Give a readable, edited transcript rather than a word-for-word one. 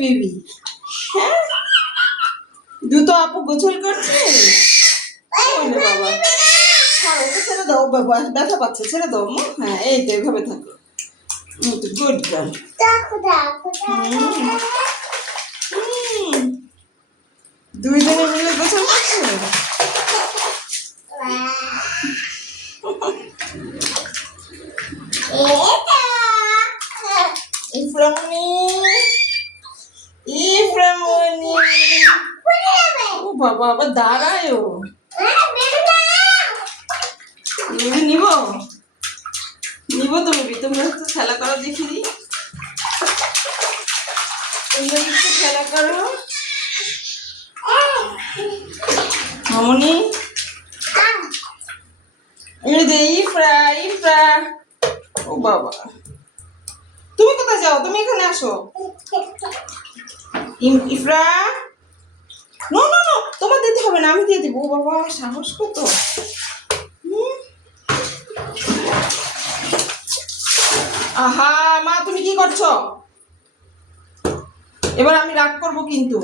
Baby. হ্যাঁ, দুটো আপু গোসল করছে। ওরে বাবা, ছাড়ো, ওকে ছেড়ে দাও বাবা, ব্যথা পাচ্ছে, ছেড়ে দাও মা। হ্যাঁ, এই তো এভাবে থাকো। Good girl. দুইজনে মিলে গোসল করছে। ইফরামনি, ইফরামনি, ও বাবা, আবার দাঁড়ায় ও। বেবি নিব, নিব তো বেবি। তোমরা একটু খেলা করো, দেখি দি। তোমরা একটু খেলা করো মামনি। এই যে ইফরা, ইফরা, ও বাবা, তুমি কোথায় যাও? তুমি এখানে আসো। ইফরা, নো নো নো, তোমার দিতে হবে না, আমি দিয়ে দিব। ও বাবা, সাহস কত! আহা মা, তুমি কি করছো? এবার আমি রাগ করবো কিন্তু।